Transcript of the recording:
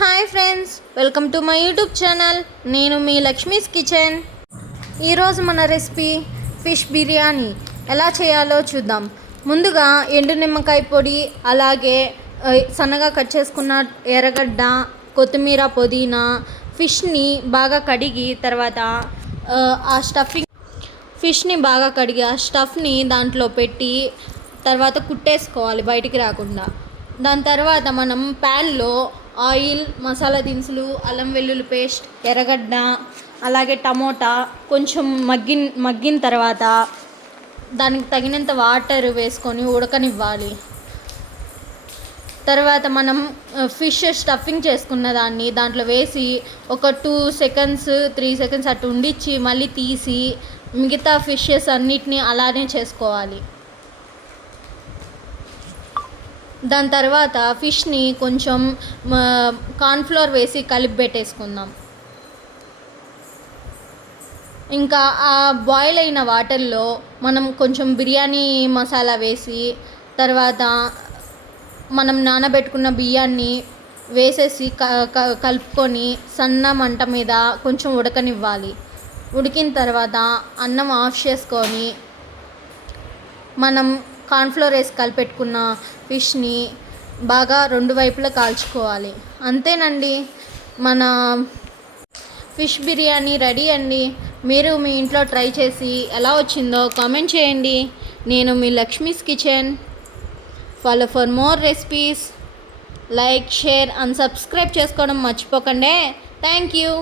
Hi friends, welcome to my YouTube channel. నేను మీ Lakshmi's kitchen. ఈరోజు మన రెసిపీ ఫిష్ బిర్యానీ ఎలా చేయాలో చూద్దాం. ముందుగా ఎండు నిమ్మకాయ పొడి, అలాగే సన్నగా కట్ చేసుకున్న ఎర్రగడ్డ, కొత్తిమీర, పుదీనా, ఫిష్ని బాగా కడిగి తర్వాత ఆ స్టఫ్ని దాంట్లో పెట్టి తర్వాత కుట్టేసుకోవాలి బయటికి రాకుండా. దాని తర్వాత మనం ప్యాన్లో ఆయిల్, మసాలా దినుసులు, అల్లం వెల్లుల్లి పేస్ట్, ఎర్రగడ్డ, అలాగే టమోటా కొంచెం మగ్గిన తర్వాత దానికి తగినంత వాటర్ వేసుకొని ఉడకనివ్వాలి. తర్వాత మనం ఫిష్ స్టఫింగ్ చేసుకున్న దాన్ని దాంట్లో వేసి ఒక 2 సెకండ్స్ 3 సెకండ్స్ అటు ఉండిచ్చి మళ్ళీ తీసి మిగతా ఫిషెస్ అన్నిటినీ అలానే చేసుకోవాలి. దాని తర్వాత ఫిష్ని కొంచెం కార్న్ఫ్లోర్ వేసి కలిపి పెట్టేసుకుందాం. ఇంకా ఆ బాయిల్ అయిన వాటర్లో మనం కొంచెం బిర్యానీ మసాలా వేసి తర్వాత మనం నానబెట్టుకున్న బియ్యాన్ని వేసేసి కలుపుకొని సన్న మంట మీద కొంచెం ఉడకనివ్వాలి. ఉడికిన తర్వాత అన్నం ఆఫ్ చేసుకొని మనం కార్న్ఫ్లోర్ వేసి కలిపెట్టుకున్న ఫిష్ని బాగా 2 వైపులా కాల్చుకోవాలి. అంతేనండి, మన ఫిష్ బిర్యానీ రెడీ అండి. మీరు మీ ఇంట్లో ట్రై చేసి ఎలా వచ్చిందో కామెంట్ చేయండి. నేను మీ Lakshmi's Kitchen. Follow for more recipes. Like, share and subscribe చేసుకోవడం మర్చిపోకండి. Thank you.